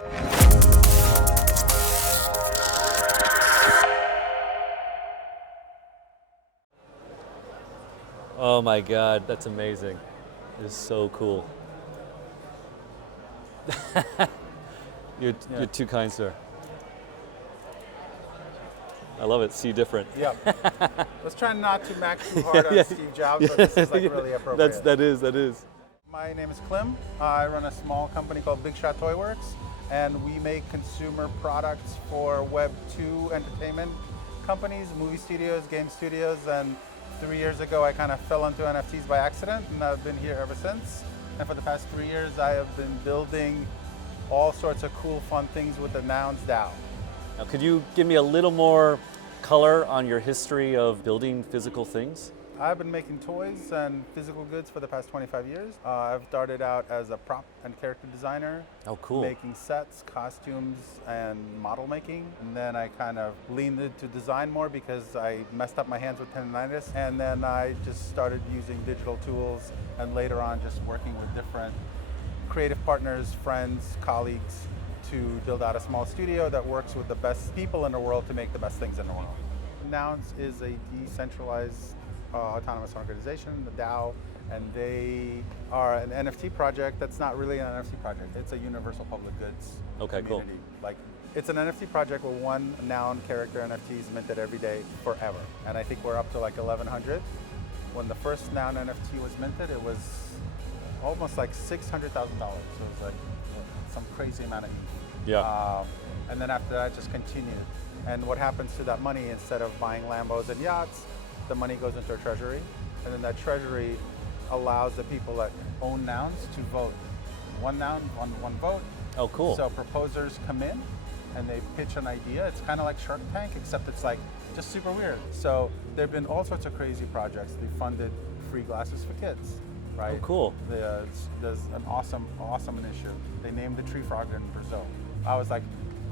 Oh my God, that's amazing. It is so cool. You're too kind, sir. I love it. See different. Yep. Let's try not to max too hard on Steve Jobs, but this is like really appropriate. That is. My name is Klim. I run a small company called Bigshot.wtf, and we make consumer products for Web2 entertainment companies, movie studios, game studios, and 3 years ago I kind of fell into NFTs by accident, and I've been here ever since. And for the past 3 years I have been building all sorts of cool, fun things with the Nouns DAO. Now, could you give me a little more color on your history of building physical things? I've been making toys and physical goods for the past 25 years. I've started out as a prop and character designer. Oh, cool. Making sets, costumes, and model making. And then I kind of leaned into design more because I messed up my hands with tendonitis. And then I just started using digital tools, and later on just working with different creative partners, friends, colleagues, to build out a small studio that works with the best people in the world to make the best things in the world. Nouns is a decentralized autonomous organization, the DAO, and they are an NFT project that's not really an NFT project. It's a universal public goods community. Cool. Like, it's an NFT project where one noun character NFT is minted every day forever. And I think we're up to like 1,100. When the first noun NFT was minted, it was almost like $600,000. So it was like some crazy amount of ink. Yeah. And then after that, it just continued. And what happens to that money, instead of buying Lambos and yachts, the money goes into a treasury. And then that treasury allows the people that own nouns to vote. One noun, one vote. Oh, cool. So proposers come in and they pitch an idea. It's kind of like Shark Tank, except it's like just super weird. So there have been all sorts of crazy projects. They funded free glasses for kids, right? Oh, cool. There's an awesome initiative. They named the tree frog in Brazil. I was like,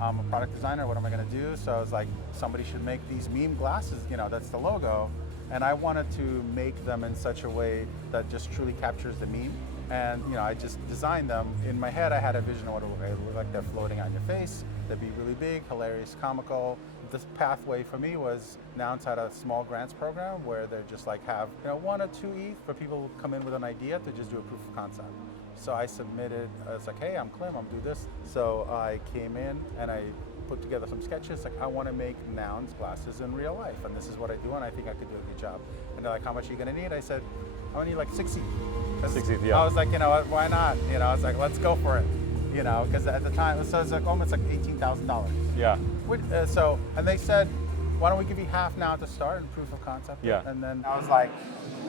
I'm a product designer, what am I gonna do? So I was like, somebody should make these meme glasses, that's the logo. And I wanted to make them in such a way that just truly captures the meme. And I just designed them. In my head, I had a vision of what it would look like. They're floating on your face. They'd be really big, hilarious, comical. This pathway for me was Nouns had a small grants program where they just like have 1 or 2 ETH for people who come in with an idea to just do a proof of concept. So I submitted. I was like, hey, I'm Klim. I'm do this. So I came in and I put together some sketches. Like, I want to make Nouns glasses in real life, and this is what I do, and I think I could do a good job. And they're like, how much are you gonna need? I said, I'm gonna need like 6 ETH. 6 ETH, yeah. I was like, why not? I was like, let's go for it. Because at the time, so it's like almost like $18,000. Yeah. And they said, why don't we give you half now to start and proof of concept? Yeah. And then I was like,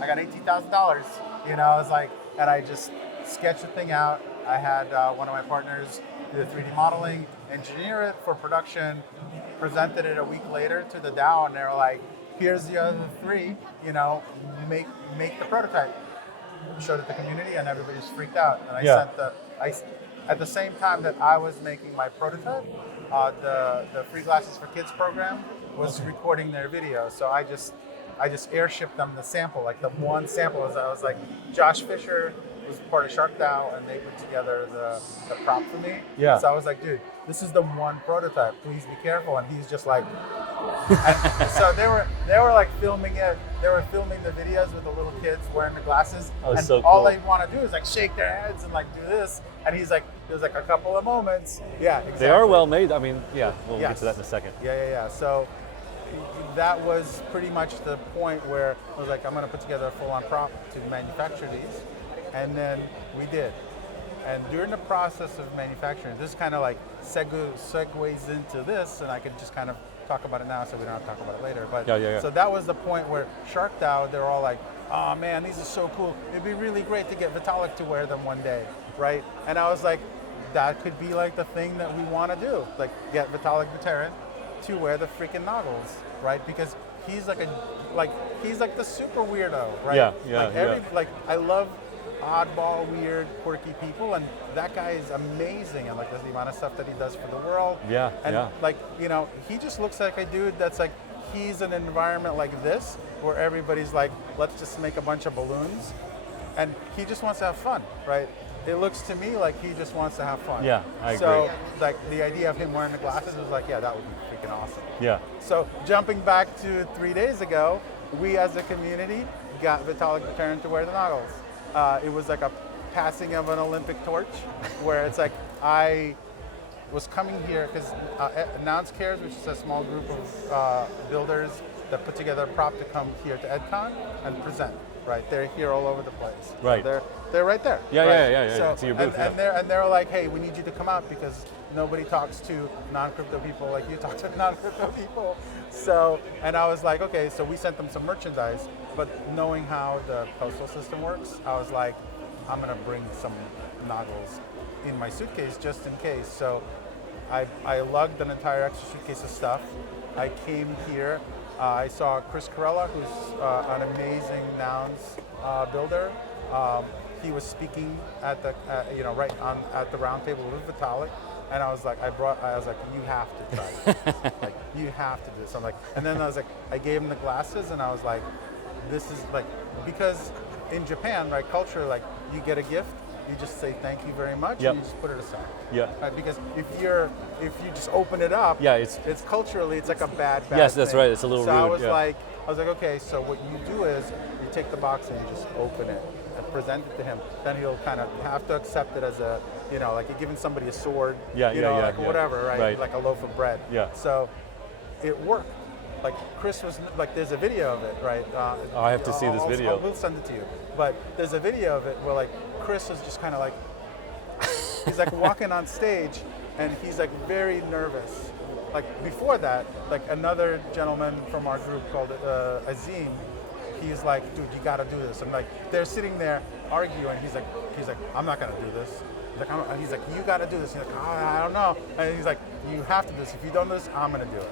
I got $18,000. I was like, and I just sketched the thing out. I had one of my partners do the 3D modeling, engineer it for production, presented it a week later to the DAO, and they were like, here's the other 3, make the prototype. Showed it to the community, and everybody just freaked out. And at the same time that I was making my prototype, the Free Glasses for Kids program was recording their video. So I just airshipped them the sample, like the one sample. I was like, Josh Fisher was part of Shark DAO, and they put together the prop for me. Yeah. So I was like, dude, this is the one prototype. Please be careful. And he's just like, so they were like filming it. They were filming the videos with the little kids wearing the glasses. Oh, and so cool. All they want to do is like shake their heads and like do this. And he's like, there's like a couple of moments. Yeah, exactly. They are well made. I mean, yeah, we'll Yes. get to that in a second. Yeah. So that was pretty much the point where I was like, I'm going to put together a full-on prop to manufacture these. And then we did. And during the process of manufacturing, this kind of like segues into this, and I could just kind of talk about it now so we don't have to talk about it later. But Yeah. So that was the point where Shark DAO, they're all like, oh man, these are so cool. It'd be really great to get Vitalik to wear them one day, right? And I was like, that could be like the thing that we want to do, like get Vitalik Buterin to wear the freaking Noggles, right? Because he's like the super weirdo, right? Like I love oddball, weird, quirky people, and that guy is amazing, and like the amount of stuff that he does for the world. Like he just looks like a dude that's like, he's in an environment like this where everybody's like, let's just make a bunch of balloons, and he just wants to have fun, right? it looks to me like he just wants to have fun. Yeah, I agree. So like the idea of him wearing the glasses was like, yeah, that would be freaking awesome. Yeah. So jumping back to 3 days ago, we as a community got Vitalik Buterin to wear the Noggles. It was like a passing of an Olympic torch, where it's like I was coming here because Nouns Cares, which is a small group of builders that put together a prop to come here to EdCon and present. Right, they're here all over the place. Right. So they're right there. Yeah, right? yeah. So, It's your booth. and they're like, hey, we need you to come out because nobody talks to non-crypto people like you talk to non-crypto people. So, and I was like, okay, so we sent them some merchandise, but knowing how the postal system works, I was like, I'm gonna bring some Noggles in my suitcase just in case. So I lugged an entire extra suitcase of stuff. I came here. I saw Chris Carella, who's an amazing nouns builder. He was speaking at the at the round table with Vitalik, and I was like, you have to try this. Like, you have to do this. I'm like, and then I was like, I gave him the glasses, and I was like, this is like, because in Japan, right, culture, like, you get a gift, you just say thank you very much, Yep. and you just put it aside. Yeah. Right? Because if you just open it up, Yeah, it's culturally, it's like a bad Yes, that's thing. right. It's a little so rude. I was yeah. like, okay, so what you do is you take the box and you just open it and present it to him. Then he'll kind of have to accept it as a, like you're giving somebody a sword, Yeah, like yeah. whatever, right? Right. Like a loaf of bread. Yeah. So it worked. Like Chris was like, there's a video of it, right? I have to see this video. We'll send it to you. But there's a video of it where like Chris was just kind of like, he's like walking on stage and he's like very nervous. Like before that, like another gentleman from our group called Azim, he's like, dude, you gotta do this. I'm like, they're sitting there arguing. He's like, I'm not gonna do this. He's like, you gotta do this. He's like, oh, I don't know. And he's like, you have to do this. If you don't do this, I'm gonna do it.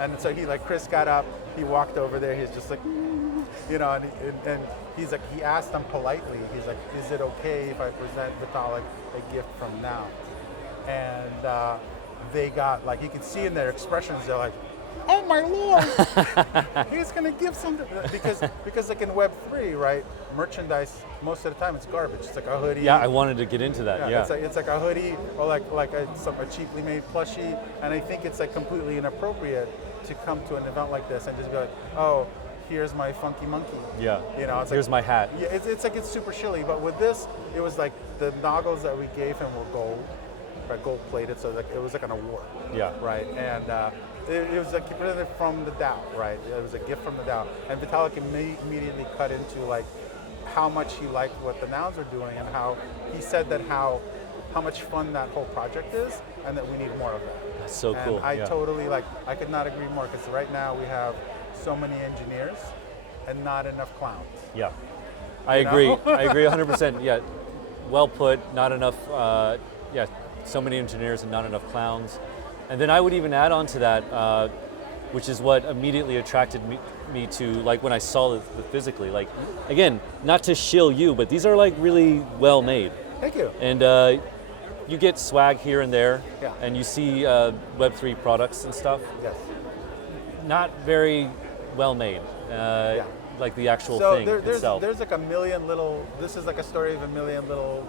And so Chris got up, he walked over there, he's just like, and he's like, he asked them politely, he's like, is it okay if I present Vitalik a gift from now? And they got, like, you could see in their expressions, they're like, oh my Lord, he's gonna give something. Because like in Web3, right, merchandise, most of the time it's garbage. It's like a hoodie. Yeah, I wanted to get into that, yeah. It's like a hoodie or like a cheaply made plushie, and I think it's like completely inappropriate to come to an event like this and just be like, oh, here's my funky monkey. Yeah, it's here's like, my hat. Yeah, it's like, it's super shilly, but with this, it was like the Noggles that we gave him were gold, right, gold plated, so like it was like an award. Yeah. Right, and it was like presented from the DAO, right? It was a gift from the DAO, and Vitalik immediately cut into like how much he liked what the nouns are doing, and how he said that how much fun that whole project is, and that we need more of that. That's so and cool. I totally I could not agree more, because right now we have so many engineers and not enough clowns. Yeah, I agree. I agree 100%. Yeah, well put. Not enough. So many engineers and not enough clowns. And then I would even add on to that, which is what immediately attracted me to, like, when I saw it physically. Like, again, not to shill you, but these are like really well made. Thank you. And you get swag here and there, Yeah. and you see Web3 products and stuff. Yes. Not very well made. Like the actual thing itself. There's like a million little. This is like a story of a million little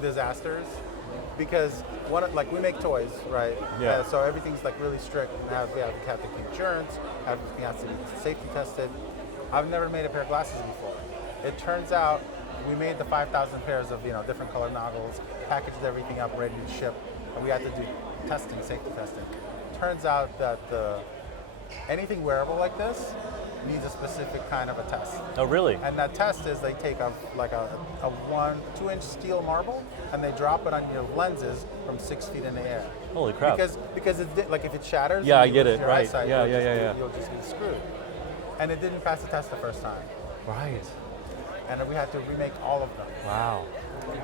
disasters, because we make toys, right? Yeah. So everything's like really strict, and we have to keep insurance. Everything has to be safety tested. I've never made a pair of glasses before. It turns out we made the 5,000 pairs of different color Noggles, packaged everything up, ready to ship, and we had to do testing, safety testing. Turns out that anything wearable like this needs a specific kind of a test. Oh, really? And that test is they take a 2-inch steel marble and they drop it on your lenses from 6 feet in the air. Holy crap. Because like if it shatters, Yeah, and I get lose it, your right. eyesight, Yeah. you'll just be screwed. And it didn't pass the test the first time. Right. And we had to remake all of them. Wow.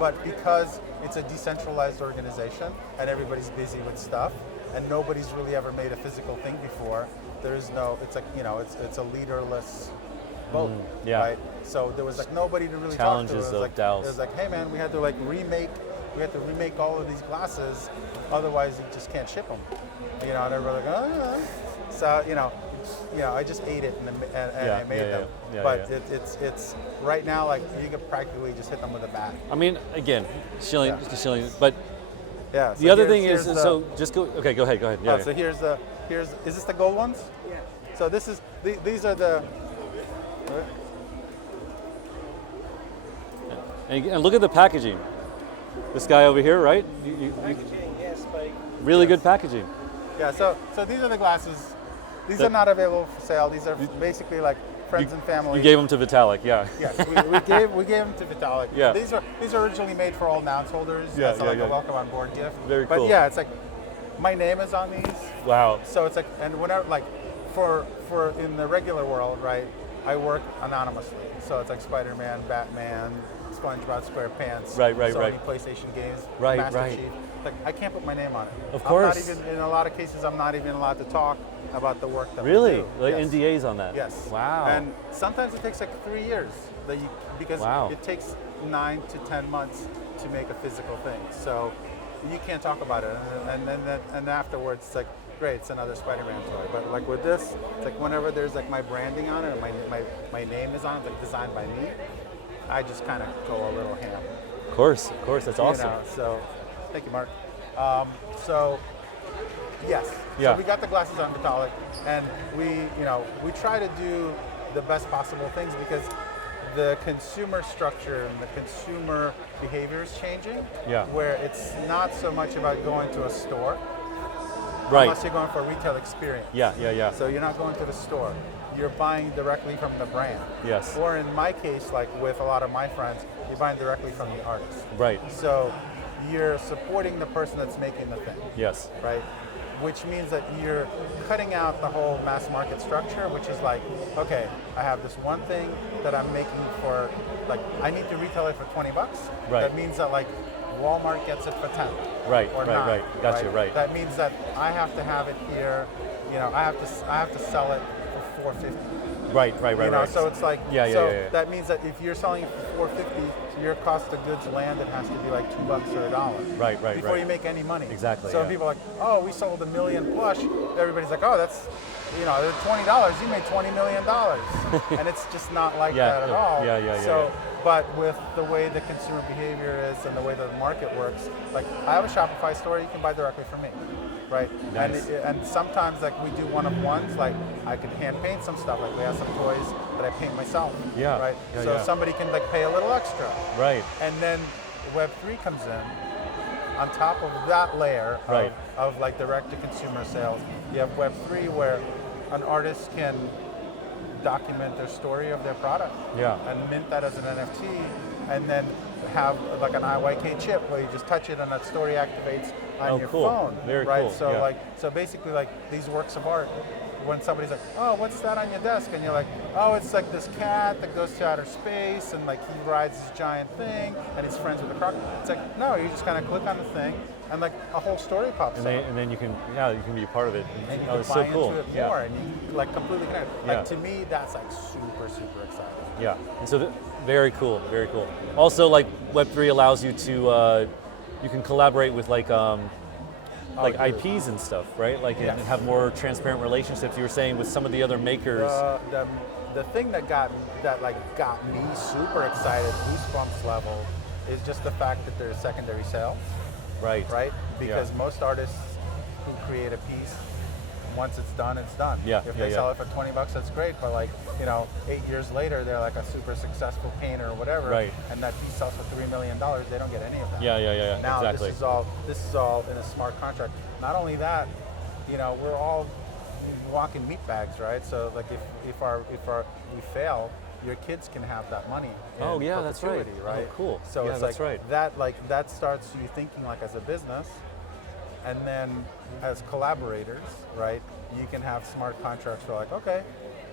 But because it's a decentralized organization and everybody's busy with stuff and nobody's really ever made a physical thing before, there's no, it's like, it's a leaderless boat, right? So there was like nobody to really Challenges talk to. of DAOs. It was like, hey man, we had to remake all of these glasses, otherwise you just can't ship them. And everybody like, oh yeah. So, I just ate it and I made them. But it's right now, like, you can practically just hit them with a bat. I mean, again, shilling, but yeah. the other thing is, so just go. Okay, go ahead. Yeah. So here's is this the gold ones? Yeah. So this is these are the. And look at the packaging. This guy over here, right? Packaging, yes, but Really good packaging. Yeah. So these are the glasses. These are not available for sale. These are basically like friends and family. You gave them to Vitalik, yeah. Yes, we gave them to Vitalik. Yeah. These are originally made for all nouns holders. Yeah, It's like a welcome on board gift. Very but cool. yeah, it's like my name is on these. Wow. So it's like, and whenever, like, for in the regular world, right, I work anonymously. So it's like Spider-Man, Batman, SpongeBob SquarePants, Right, Sony PlayStation games, Right, Master right. Chief. Like, I can't put my name on it. Of course. I'm not even, in a lot of cases, I'm not even allowed to talk about the work that we Really? do. Like Yes. NDAs on that? Yes. Wow. And sometimes it takes like 3 years because Wow. it takes 9 to 10 months to make a physical thing. So you can't talk about it. And afterwards, it's like, great, it's another Spider-Man toy. But like with this, it's like whenever there's like my branding on it, or my name is on it, like designed by me, I just kind of go a little ham. Of course, that's awesome. So, thank you, Mark. So, yes. Yeah. So we got the glasses on Vitalik, and we try to do the best possible things because the consumer structure and the consumer behavior is changing. Yeah. Where it's not so much about going to a store, Right. unless you're going for a retail experience. Yeah. So you're not going to the store. You're buying directly from the brand. Yes. Or in my case, like with a lot of my friends, you're buying directly from the artist. Right. So you're supporting the person that's making the thing, Yes. right? Which means that you're cutting out the whole mass market structure, which is like, okay, I have this one thing that I'm making for, like, I need to retail it for $20. Right. That means that like Walmart gets it for 10. Right. Or 9, Right. Gotcha. Right. That means that I have to have it here. I have to sell it for $4.50. Right. So it's like, Yeah. that means that if you're selling it for $4.50, your cost of goods landed has to be like $2 or $1. Right. Before you make any money. Exactly, So yeah. people are like, oh, we sold 1 million plush. Everybody's like, oh, that's, they're $20. You made $20 million. And it's just not like Yeah, that at all. yeah. So, but with the way the consumer behavior is and the way the market works, like I have a Shopify store, you can buy directly from me. Right, Nice. and sometimes like we do one-of-ones, like I could hand paint some stuff, like we have some toys that I paint myself. Yeah, Right. yeah, So yeah. somebody can like pay a little extra. Right. And then Web3 comes in on top of that layer Right. of like direct-to-consumer sales. You have Web3 where an artist can document their story of their product. Yeah. And mint that as an NFT, and then have like an IYK chip where you just touch it and that story activates on Oh, your cool. phone. Very right? cool, So yeah. so basically like these works of art, when somebody's like, oh, what's that on your desk? And you're like, oh, it's like this cat that goes to outer space and like he rides this giant thing and he's friends with a crocodile. It's like, no, you just kind of click on the thing and like a whole story pops up. And then you can be a part of it. And you Oh, can it's buy so cool. into it more and you like completely connect. Yeah. Like to me, that's like super, super exciting. Yeah. And so very cool. Also, like Web3 allows you to you can collaborate with like IPs and stuff, right? Like and Yes. have more transparent relationships. You were saying with some of the other makers. The thing that got me super excited, goosebumps level, is just the fact that there's secondary sales, Right. Because most artists who create a piece, once it's done, it's done. Yeah, If yeah, they yeah. sell it for $20, that's great. But 8 years later, they're like a super successful painter or whatever, Right. and that piece sells for $3 million. They don't get any of that. Yeah. Now Exactly. this is all in a smart contract. Not only that, we're all walking meat bags, right? So like if we fail, your kids can have that money. Oh, in yeah, that's right. perpetuity, right? Oh, cool. So Yeah, it's that's like right. that starts you thinking like as a business, and then as collaborators, right? You can have smart contracts for like, okay,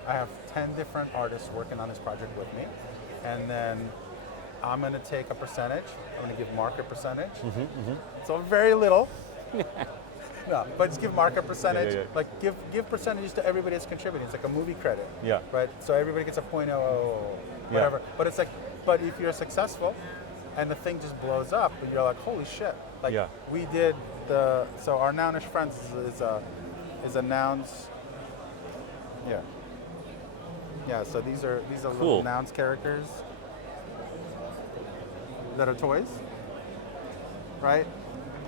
I have 10 different artists working on this project with me, and then I'm going to take a percentage. I'm going to give Mark a percentage. So very little. No, but just give Mark a percentage. Yeah. Like give percentages to everybody that's contributing. It's like a movie credit. Yeah. Right. So everybody gets a .00, whatever. But it's like, but if you're successful, and the thing just blows up, and you're like, holy shit! Like Yeah. we did so our Nish Friends is a nouns Yeah. Yeah, so these are Cool. little nouns characters that are toys, right?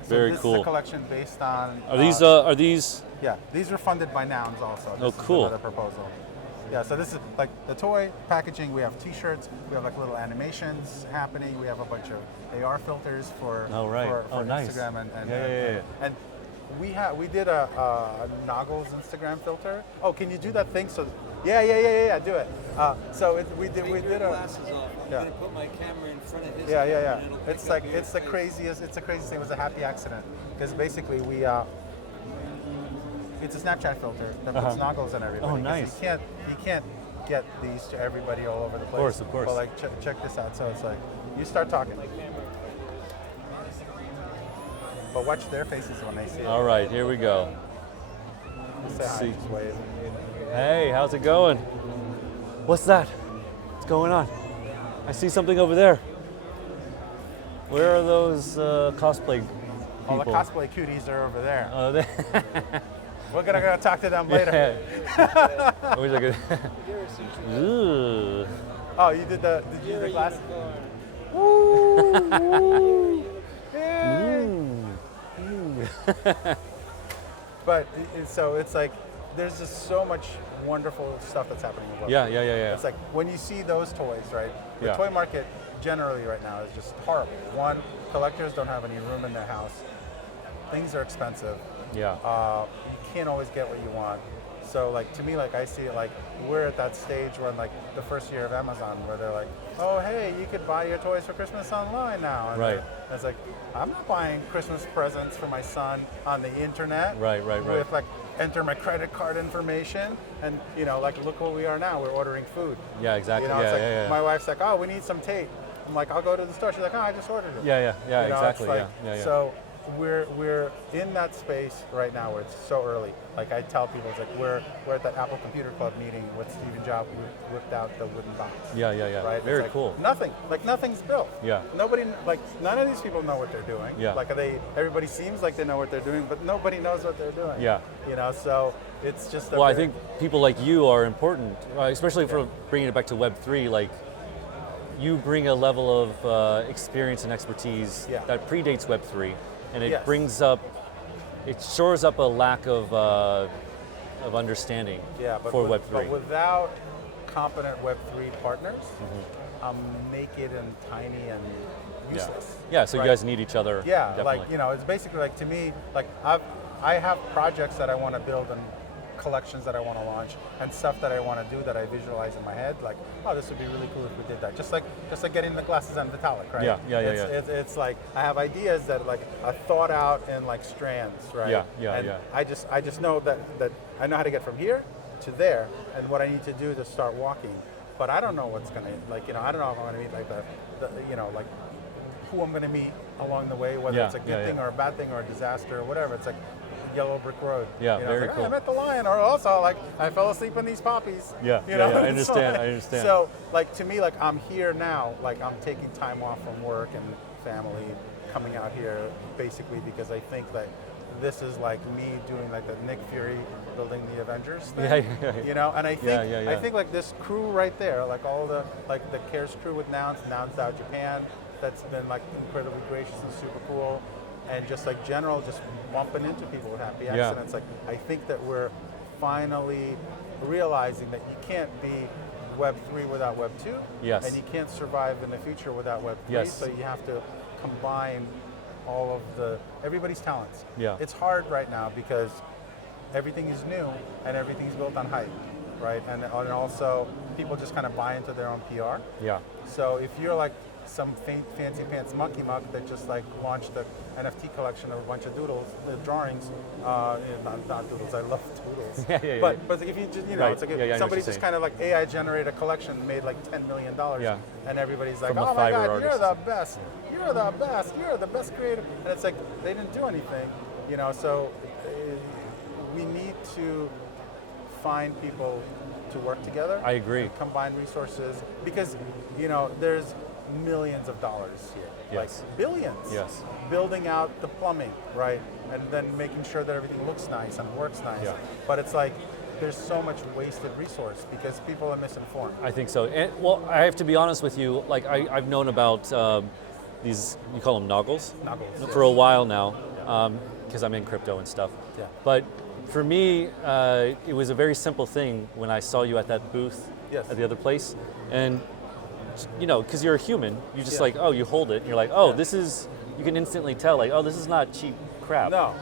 So Very this is cool. a collection based on. Are these? Yeah, these are funded by Nouns also. Oh, This is cool. another proposal. Yeah, so this is like the toy packaging. We have T-shirts. We have like little animations happening. We have a bunch of AR filters for Oh, right. for Oh, nice. Instagram and Yeah. and we did a Noggles Instagram filter. Oh, can you do that thing? So yeah. Do it. We did a. Glasses off. I'm Yeah. gonna put my camera in front of his. Yeah. camera and it'll It's pick like up your it's the face. craziest. It's the craziest thing. It was a happy accident because basically we. It's a Snapchat filter that puts Noggles in everybody. Oh, 'cause nice. You can't get these to everybody all over the place. Of course. But like check this out. So it's like you start talking, but watch their faces when they see it. All right, here we go. Say hi, see. just wave. Hey, how's it going? What's that? What's going on? I see something over there. Where are those cosplay people? All the cosplay cuties are over there. Oh, they. We're gonna go talk to them later. I wish I could. You're a sushi. Ooh. Oh, you did the You're a glass? unicorn. But so it's like there's just so much wonderful stuff that's happening in Web3. Yeah. It's like when you see those toys, right? The Yeah. toy market generally right now is just horrible. One, collectors don't have any room in their house. Things are expensive. Yeah. You can't always get what you want. So like to me, like I see it like we're at that stage where like the first year of Amazon where they're like, oh hey, you could buy your toys for Christmas online now. And Right. it's like I'm not buying Christmas presents for my son on the internet. Right. With like enter my credit card information and like look what we are now. We're ordering food. Yeah, exactly. It's like Yeah. my wife's like, oh, we need some tape. I'm like, I'll go to the store. She's like, oh, I just ordered it. Yeah, You know, exactly. it's like- Yeah. So we're in that space right now where it's so early. Like I tell people, it's like we're at that Apple Computer Club meeting with Stephen Jobs. We whipped out the wooden box. Yeah. Right? Very It's like cool. Nothing's built. Yeah. None of these people know what they're doing. Yeah. Like everybody seems like they know what they're doing, but nobody knows what they're doing. Yeah. So it's just. Well, I think people like you are important, especially for bringing it back to Web3. Like, you bring a level of experience and expertise Yeah. that predates Web3, and it Yes. it shores up a lack of understanding for Web3. But without competent Web3 partners, naked and tiny and useless. Yeah, so right? you guys need each other. Yeah, definitely. it's basically like to me, like I have projects that I want to build and collections that I want to launch and stuff that I want to do that I visualize in my head. Like, oh, this would be really cool if we did that. Just like getting the glasses on Vitalik, right? Yeah. It's like I have ideas that like are thought out in like strands, right? And I just know that I know how to get from here to there and what I need to do to start walking. But I don't know what's gonna I don't know if I'm gonna meet like like who I'm gonna meet along the way, whether it's a good thing or a bad thing or a disaster or whatever. It's like yellow brick road. Yeah, it's very like, cool. I met the lion, or also like I fell asleep in these poppies. Yeah, you know? I understand. I understand. So like to me, like I'm here now, like I'm taking time off from work and family, coming out here basically because I think that this is like me doing like the Nick Fury building the Avengers thing. Yeah. And I think Yeah. I think like this crew right there, like all the Cares crew with Nouns DAO Japan, that's been like incredibly gracious and super cool. And just like general, just bumping into people with happy accidents. Like I think that we're finally realizing that you can't be Web3 without Web2. Yes. And you can't survive in the future without Web3. Yes. So you have to combine all of everybody's talents. Yeah. It's hard right now because everything is new and everything's built on hype, right? And also people just kind of buy into their own PR. Yeah. So if you're like some fancy pants monkey muck that just like launched the NFT collection of a bunch of doodles, the drawings, not doodles, I love doodles. Yeah. But if you just, Right. it's like Yeah, I know what somebody you're just saying. kind of like AI generate a collection and made like $10 million. Yeah. And everybody's like, From a oh my Fiverr God, artist. you're the best. You're the best. You're the best creator. And it's like, they didn't do anything, so we need to find people to work together. I agree. Combine resources because, there's millions of dollars here. Yes. Like billions. Yes. Building out the plumbing, right? And then making sure that everything looks nice and works nice. Yeah. But it's like, there's so much wasted resource because people are misinformed. I think so. And, well, I have to be honest with you. Like I've known about these. You call them Noggles Noggles, for a while now, because I'm in crypto and stuff. Yeah. But for me, it was a very simple thing when I saw you at that booth Yes. at the other place, and you know, because you're a human, you just Yeah. like, oh, you hold it, and you're like, oh, Yeah. this is. You can instantly tell, like, oh, this is not cheap crap. No.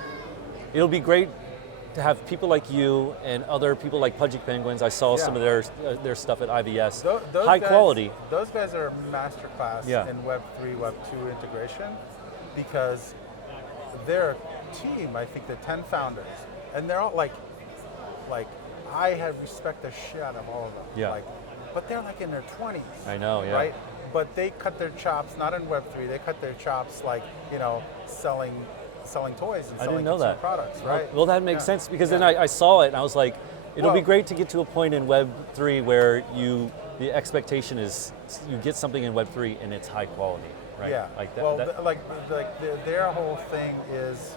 It'll be great to have people like you and other people like Pudic Penguins. I saw Yeah. some of their stuff at IBS. Those High guys, quality. Those guys are a masterclass Yeah. in Web3, Web2 integration because they're a team, I think, the 10 founders. And they're all like I have respect the shit out of all of them. Yeah. Like, but they're like in their 20s. I know, yeah. Right? But they cut their chops, not in Web3, they cut their chops like, selling toys and I selling didn't know consumer that. products, right? Well, that makes Yeah. sense because Yeah. then I saw it and I was like, it'll be Well- great to get to a point in Web3 where the expectation is you get something in Web3 and it's high quality, right? Yeah. Like that. Well, their whole thing is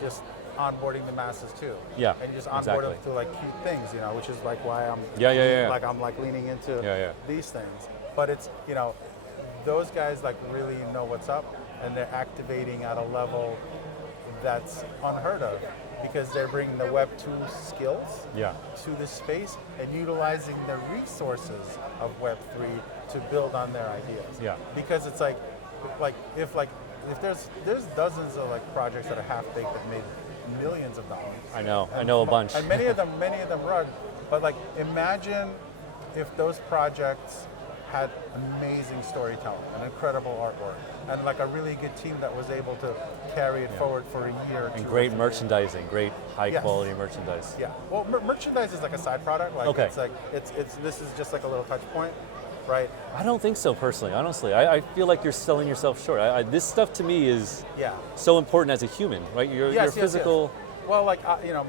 just onboarding the masses too. Yeah, And you just onboard exactly. them to like cute things, which is like why I'm Yeah. like I'm like leaning into Yeah. these things. But it's those guys like really know what's up and they're activating at a level that's unheard of because they're bringing the Web 2 skills Yeah. to this space and utilizing the resources of Web 3 to build on their ideas. Yeah. Because it's if there's dozens of like projects that are half baked that made millions of dollars. I know a bunch. And many of them run. But like imagine if those projects had amazing storytelling and incredible artwork and like a really good team that was able to carry it forward for a year or And 2 great or 3 merchandising, great high Yes. quality merchandise. Yeah. Well, merchandise is like a side product. Like Okay. it's like it's this is just like a little touch point, right? I don't think so personally, honestly. I feel like you're selling yourself short. This stuff to me is Yeah. so important as a human, right? You're Yes, physical. Well, like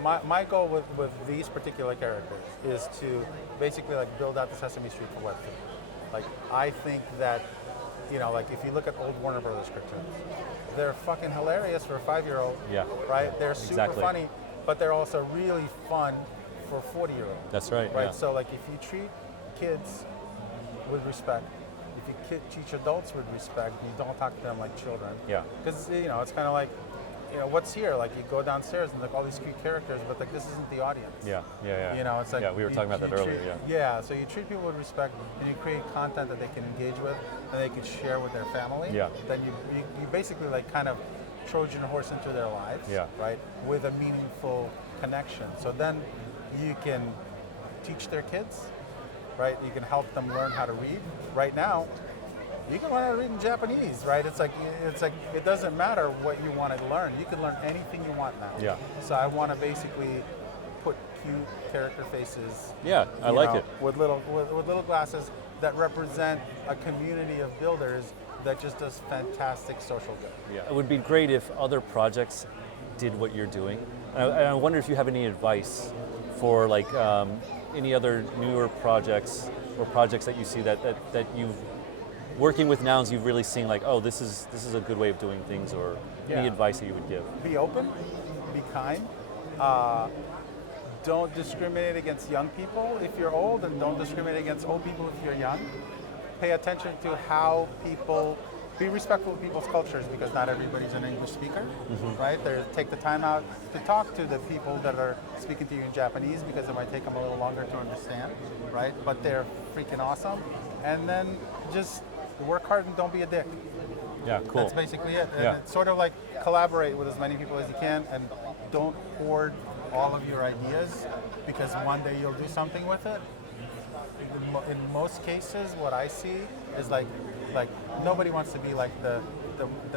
my goal with these particular characters is to basically like build out the Sesame Street for Web3. Like I think that like if you look at old Warner Brothers cartoons, they're fucking hilarious for a 5-year-old. Yeah. Right? They're super Exactly. funny, but they're also really fun for 40-year-olds. That's right. Right? Yeah. So like if you treat kids with respect, if you teach adults with respect, you don't talk to them like children. Yeah. Because it's kind of like, what's here? Like you go downstairs and like all these cute characters, but like this isn't the audience. Yeah. It's like we were talking about that earlier. Yeah. So you treat people with respect, and you create content that they can engage with, and they can share with their family. Yeah. Then you basically like kind of Trojan horse into their lives. Yeah. Right. With a meaningful connection. So then you can teach their kids. Right. You can help them learn how to read. Right now, you can learn how to read in Japanese, right? It's like it doesn't matter what you want to learn. You can learn anything you want now. Yeah. So I want to basically put cute character faces. Yeah, I like it. With little glasses that represent a community of builders that just does fantastic social good. Yeah. It would be great if other projects did what you're doing. And I wonder if you have any advice for like any other newer projects or projects that you see that you've working with nouns, you've really seen like, oh, this is a good way of doing things, or any Yeah. advice that you would give? Be open, be kind. Don't discriminate against young people if you're old, and don't discriminate against old people if you're young. Pay attention to how people, be respectful of people's cultures because not everybody's an English speaker, right? Take the time out to talk to the people that are speaking to you in Japanese because it might take them a little longer to understand, right? But they're freaking awesome. And then just work hard and don't be a dick. Yeah, cool. That's basically it. And Yeah. it's sort of like collaborate with as many people as you can and don't hoard all of your ideas because one day you'll do something with it. In most cases, what I see is like nobody wants to be like the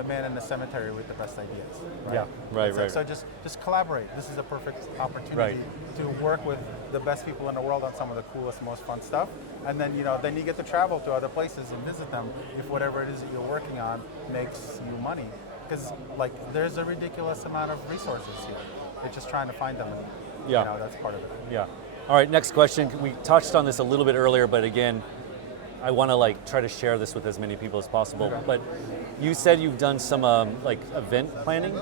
man in the cemetery with the best ideas. Right? Yeah, right, It's like, right. so just collaborate. This is a perfect opportunity Right. to work with the best people in the world on some of the coolest, most fun stuff. And then then you get to travel to other places and visit them if whatever it is that you're working on makes you money. Because like there's a ridiculous amount of resources here. It's just trying to find them. And, Yeah. that's part of it. Yeah. All right, next question. We touched on this a little bit earlier, but again, I want to like try to share this with as many people as possible. Okay. But you said you've done some like event planning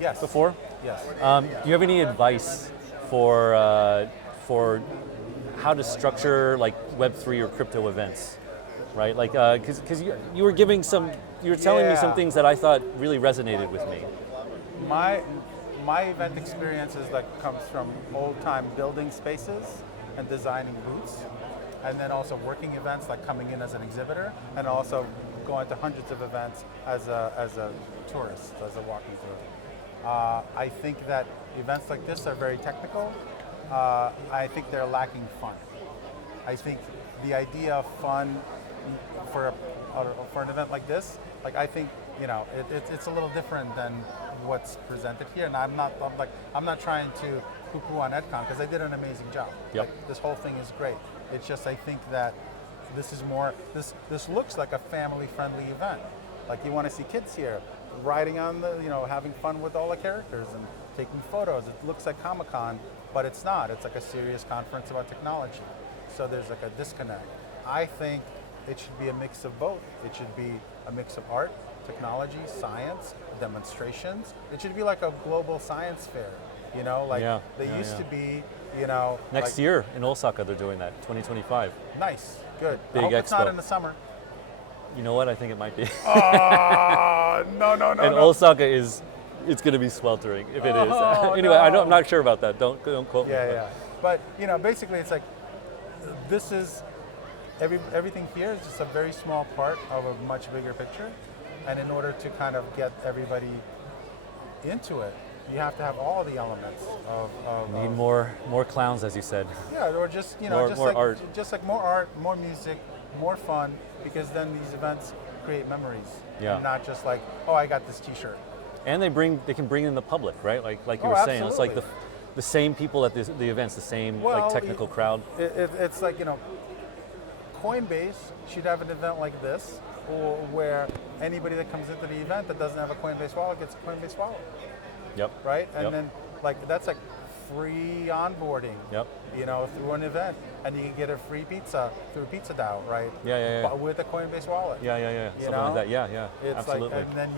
Yes. before. Yes. Do you have any advice for for how to structure like Web3 or crypto events, right? Like, because you were giving you were telling me some things that I thought really resonated with me. My event experiences comes from old time building spaces and designing booths, and then also working events like coming in as an exhibitor, and also going to hundreds of events as a tourist, as a walking through. I think that events like this are very technical. I think they're lacking fun. I think the idea of fun for an event like this, I think it's a little different than what's presented here. And I'm not trying to poo-poo on EdCon because they did an amazing job. Yep. This whole thing is great. It's just I think that this is more this looks like a family-friendly event. Like you want to see kids here riding on having fun with all the characters and taking photos. It looks like Comic-Con, but it's not. It's like a serious conference about technology. So there's like a disconnect. I think it should be a mix of both. It should be a mix of art, technology, science, demonstrations. It should be like a global science fair. They used to be, Next year in Osaka, they're doing that, 2025. Nice, good. Big I hope it's expo. not in the summer. You know what? I think it might be. No. And Osaka it's going to be sweltering if it is. Anyway, I'm not sure about that. Don't quote me. Yeah. But basically, it's like this is everything here is just a very small part of a much bigger picture, and in order to kind of get everybody into it, you have to have all the elements of Need more clowns, as you said. Yeah, or just more art. Just like more art, more music, more fun, because then these events create memories. Yeah. And not just like, oh, I got this T-shirt. And they can bring in the public, right? Like you were saying, it's like the same people at the events, the same technical crowd. It's like Coinbase should have an event like this, or where anybody that comes into the event that doesn't have a Coinbase wallet gets a Coinbase wallet. Yep. Right? And Yep. then that's like free onboarding. Yep. Through an event, and you can get a free pizza through Pizza DAO, right? Yeah. But with a Coinbase wallet. Yeah. Something like that. Yeah. It's Absolutely. and then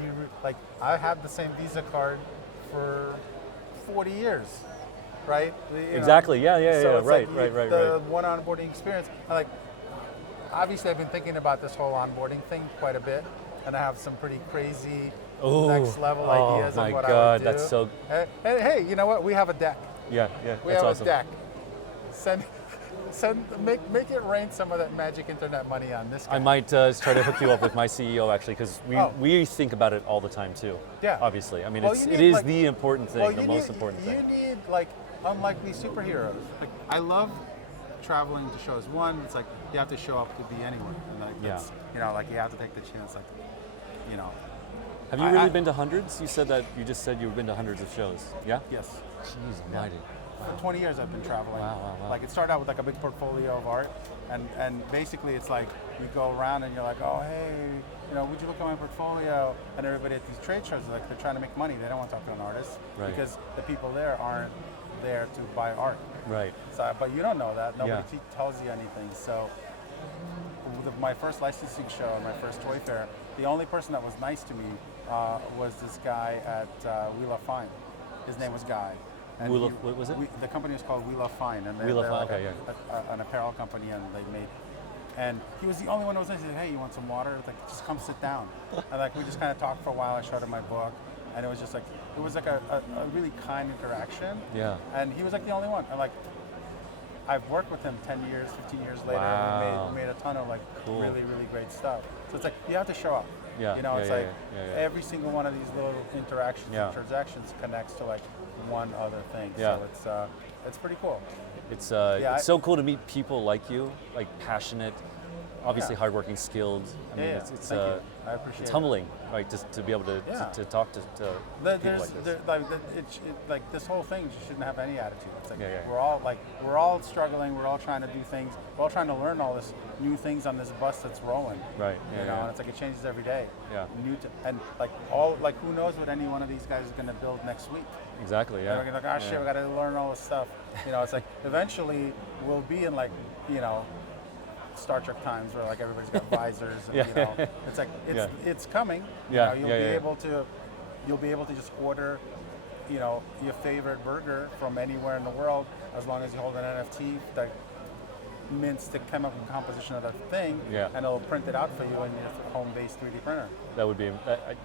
I had the same Visa card for 40 years, right? Exactly. Yeah. So it's Right. The one onboarding experience. Obviously, I've been thinking about this whole onboarding thing quite a bit, and I have some pretty crazy next level ideas my of what God, I would do. that's so. Hey, you know what? We have a deck. Yeah. We That's have awesome. a deck. Make it rain some of that magic internet money on this guy. I might try to hook you up with my CEO actually, because we think about it all the time too. Yeah. Obviously, I mean, Well, it is the important thing, the most important You thing. need unlikely superheroes. I love traveling to shows. One, it's like you have to show up to be anyone, and that's, you have to take the chance. Have you really been to hundreds? You just said you've been to hundreds of shows. Yeah. Yes. Jeez almighty. For 20 years I've been traveling. Wow. It started out with a big portfolio of art, and basically it's like you go around and you're like, oh hey, would you look at my portfolio? And everybody at these trade shows they're trying to make money. They don't want to talk to an artist because the people there aren't there to buy art. Right. So, but you don't know that. Nobody tells you anything. So my first licensing show, my first toy fair, the only person that was nice to me was this guy at We Love Fine. His name was Guy. And what was it? The company was called We Love Fine, and they're an apparel company, and and he was the only one who was nice. He said, "Hey, you want some water? Just come sit down." And we just kind of talked for a while. I showed him my book, and it was just a really kind interaction. Yeah. And he was the only one. And I've worked with him 10 years, 15 years later. Wow. We made a ton of cool. really, really great stuff. So it's you have to show up. Yeah. Every single one of these little interactions and transactions connects to one other thing. Yeah. So it's pretty cool. It's so cool to meet people like you, passionate, obviously hardworking, skilled. I mean, it's Thank you. I appreciate it's humbling, right? Just to be able to talk to people like this. This whole thing, you shouldn't have any attitude. It's Yeah. we're all struggling. We're all trying to do things. We're all trying to learn all this new things on this bus that's rolling. Right. And it's it changes every day. Yeah. Who knows what any one of these guys is going to build next week. Exactly. Yeah. We're like, shit, we got to learn all this stuff. It's eventually we'll be in Star Trek times where everybody's got visors and it's it's coming. Yeah. You'll be able to just order you know, your favorite burger from anywhere in the world, as long as you hold an NFT that mints the chemical composition of that thing, Yeah. and it'll print it out for you in your home-based 3D printer. That would be,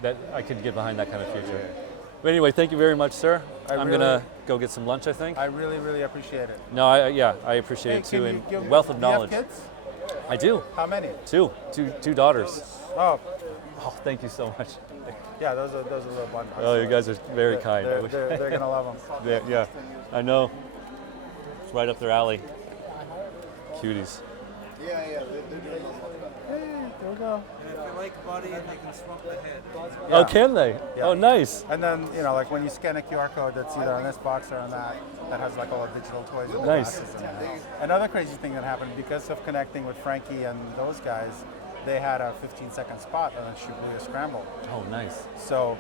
that I could get behind that kind of future. But anyway, thank you very much, sir. I'm gonna go get some lunch, I think. I really, really appreciate it. No, I appreciate it too, and wealth of knowledge. Do you have kids? I do. How many? Two daughters. Oh, Oh, thank you so much. yeah, those are little buns. Oh, you guys are very kind. They're gonna love them. Yeah, I know. It's right up their alley. Cuties. Yeah, they're doing all Hey, there we go. And if you like body, they can swap the head. Yeah. Oh, can they? Yeah. Oh, nice. And then, you know, like when you scan a QR code that's either on this box or on that has like all the digital toys and Nice. glasses in it. Another crazy thing that happened because of connecting with Frankie and those guys, they had a 15-second spot on the Shibuya Scramble. Oh, nice. So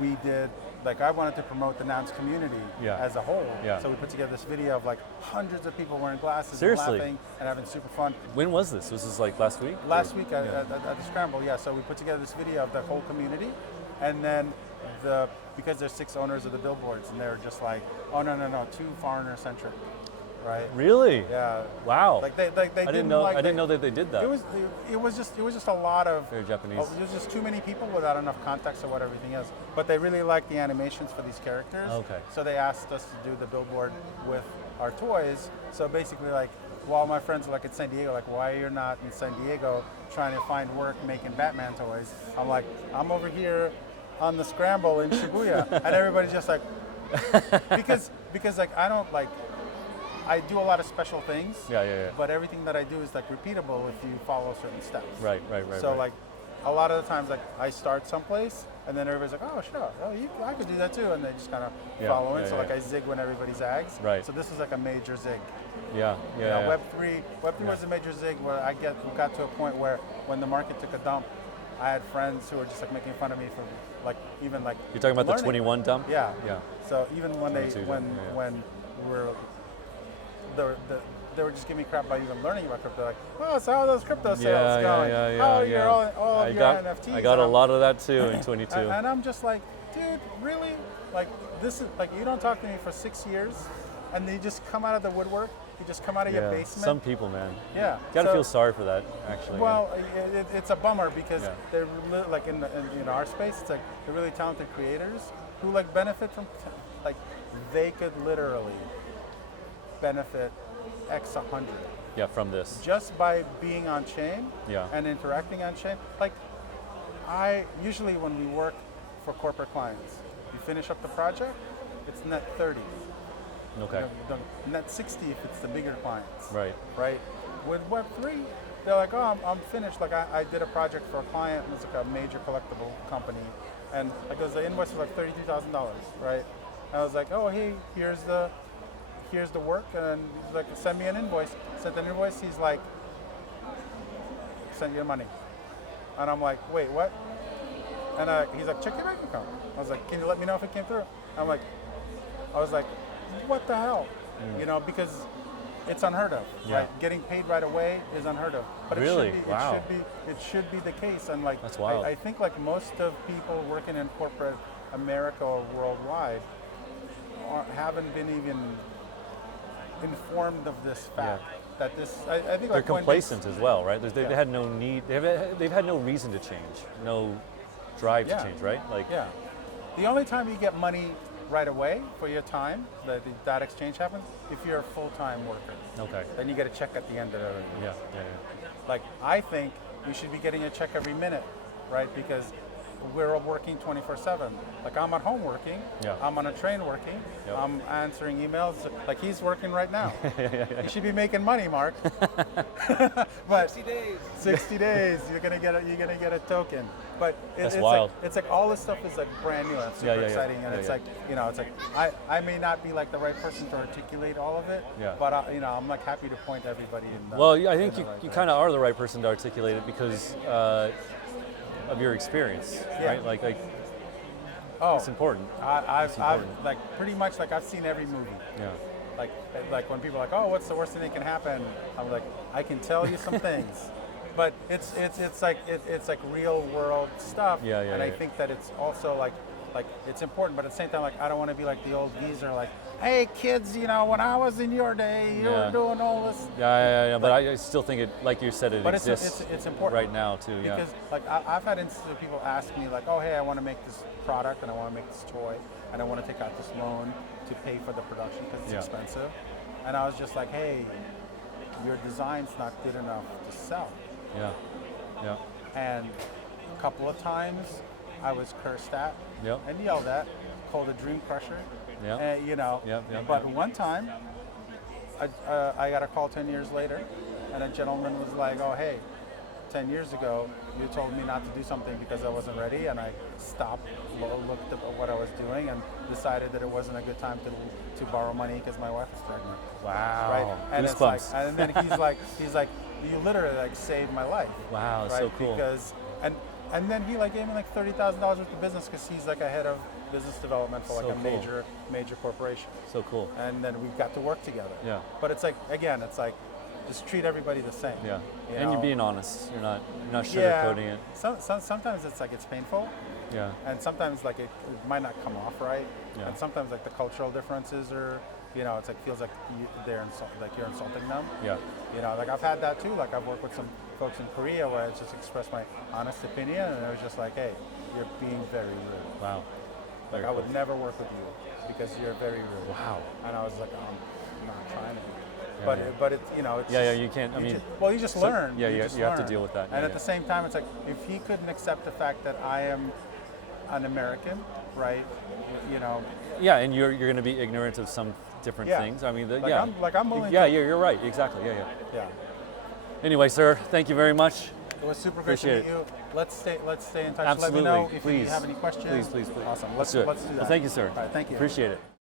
we did, like I wanted to promote the nouns community Yeah. as a whole. Yeah. So we put together this video of like hundreds of people wearing glasses Seriously? and laughing and having super fun. When was this? Was this like last week? Last Or- week yeah. at the Scramble, yeah. So we put together this video of the whole community, and then because there's 6 owners of the billboards, and they're just like, oh no, too foreigner centric, right? Really? Yeah. Wow. Like they I didn't know. like I didn't know that they did that. It was just a lot of. Very Japanese. It was just too many people without enough context of what everything is. But they really liked the animations for these characters. Okay. So they asked us to do the billboard with our toys. So basically, like, while my friends are like in San Diego, like, why you're not in San Diego trying to find work making Batman toys? I'm like, I'm over here on the Scramble in Shibuya, and everybody's just like, because like I do a lot of special things. Yeah. But everything that I do is like repeatable if you follow certain steps. Right. So like a lot of the times like I start someplace and then everybody's like, oh sure, I could do that too, and they just kind of follow it. So like I zig when everybody zags. Right. So this is like a major zig. Yeah. You know, Web3 was a major zig where we got to a point where when the market took a dump, I had friends who were just like making fun of me for like even like. You're talking about the learning. 21 dump? Yeah. Yeah. So even when 22 when they were just giving me crap about even learning about crypto. Like, oh, so how are those crypto sales going? How are all of your NFTs? I got a lot of that too in 22. And I'm just like, dude, really? Like, this is like, you don't talk to me for 6 years, and you just come out of the woodwork. You just come out of your basement. Some people, man. Yeah. Gotta feel sorry for that, actually. Well, it's a bummer because Yeah. they're like in our space. It's like they're really talented creators who like benefit from like they could literally benefit X 100 Yeah, from this. just by being on chain Yeah. and interacting on chain. Like I usually when we work for corporate clients, you finish up the project, it's net 30. Okay. The net 60 if it's the bigger clients. Right. Right? With Web3, they're like, oh, I'm finished. Like I did a project for a client, it was like a major collectible company, and like the invoice was like $33,000, right? I was like, oh, hey, here's the work, and he's like, send me an invoice. Sent an invoice. He's like, send you the money, and I'm like, wait, what? And he's like, check your bank account. I was like, can you let me know if it came through? I was like, what the hell? You know, because it's unheard of, Yeah. right? Getting paid right away is unheard of. But Really? it should be, Wow. it should be the case. And like, That's wild. I think like most of people working in corporate America or worldwide haven't been even informed of this fact. That this, I think They're like Coinbase- complacent as well, right? They Yeah. had no need. They've had no reason to change, no drive Yeah. to change, right? Like, Yeah. The only time you get money right away for your time, that exchange happens, if you're a full-time worker. okay, Then you get a check at the end of it. yeah. Like, I think you should be getting a check every minute, right? Because we're all working 24/7. Like, I'm at home working. Yeah. I'm on a train working. Yep. I'm answering emails. Like, he's working right now. You should be making money, Mark. But 60 days. 60 days, you're gonna get a token. But That's it's wild. like, it's like all this stuff is like brand new and super Yeah. exciting, and Yeah, it's yeah. like, you know, it's like I may not be like the right person to articulate all of it, Yeah. but you know, I'm like happy to point everybody in. Well, I think in you the right kind of are the right person to articulate it because of your experience, Yeah. right? Like Oh, it's important. I've important. like pretty much like I've seen every movie. Yeah. Like when people are like, oh, what's the worst thing that can happen? I'm like, I can tell you some things, but it's like real world stuff. Yeah, And I yeah. think that it's also like like it's important, but at the same time, like I don't want to be like the old geezer, like, hey kids, you know, when I was in your day, you were doing all this. Yeah. But I still think it, like you said, it But exists it's important right now too. Yeah. Because like I've had instances of people ask me like, oh hey, I want to make this product and I want to make this toy and I want to take out this loan to pay for the production because it's expensive. And I was just like, hey, your design's not good enough to sell. Yeah. And a couple of times I was cursed at Yep. and yelled at, called a dream crusher. Yeah. And, you know, but one time I got a call 10 years later and a gentleman was like, oh hey, 10 years ago you told me not to do something because I wasn't ready, and I stopped, looked at what I was doing and decided that it wasn't a good time to borrow money because my wife was pregnant. Wow. Right? And it's like, Goosebumps. and then he's like, you literally like saved my life. Wow, right? so cool. Because and then he like gave me like $30,000 worth of business because he's like a head of business development for like So a cool. major corporation. So cool. And then we got to work together. Yeah. But it's like, again, it's like just treat everybody the same. Yeah. You And know? you're being honest. You're not sugarcoating it. Sometimes it's like it's painful, Yeah. and sometimes like it might not come off right, Yeah. and sometimes like the cultural differences are, you know, it's like feels like you're insulting them. Yeah. You know, like I've had that too. Like I've worked with some folks in Korea where I just expressed my honest opinion, and it was just like, hey, you're being very rude. Wow. Like Very I would cool. never work with you because you're very rude. Wow. And I was like, I'm not trying to. Yeah, But it, you know, it's Yeah, just- you can't. I mean, well, you just learn. yeah, you just have to learn. deal with that. And Yeah, at the same time, it's like if he couldn't accept the fact that I am an American, right? You know, yeah, and you're going to be ignorant of some different Yeah. things. I mean, Like I'm willing Yeah, to- you're right. Exactly. Yeah. yeah. Anyway, sir, thank you very much. It was super great to Appreciate meet you. Let's stay in touch. Absolutely. Let me know if Please. you have any questions. Please. Awesome. Let's do it. Let's do that. Well, thank you, sir. All right, thank you. Appreciate it.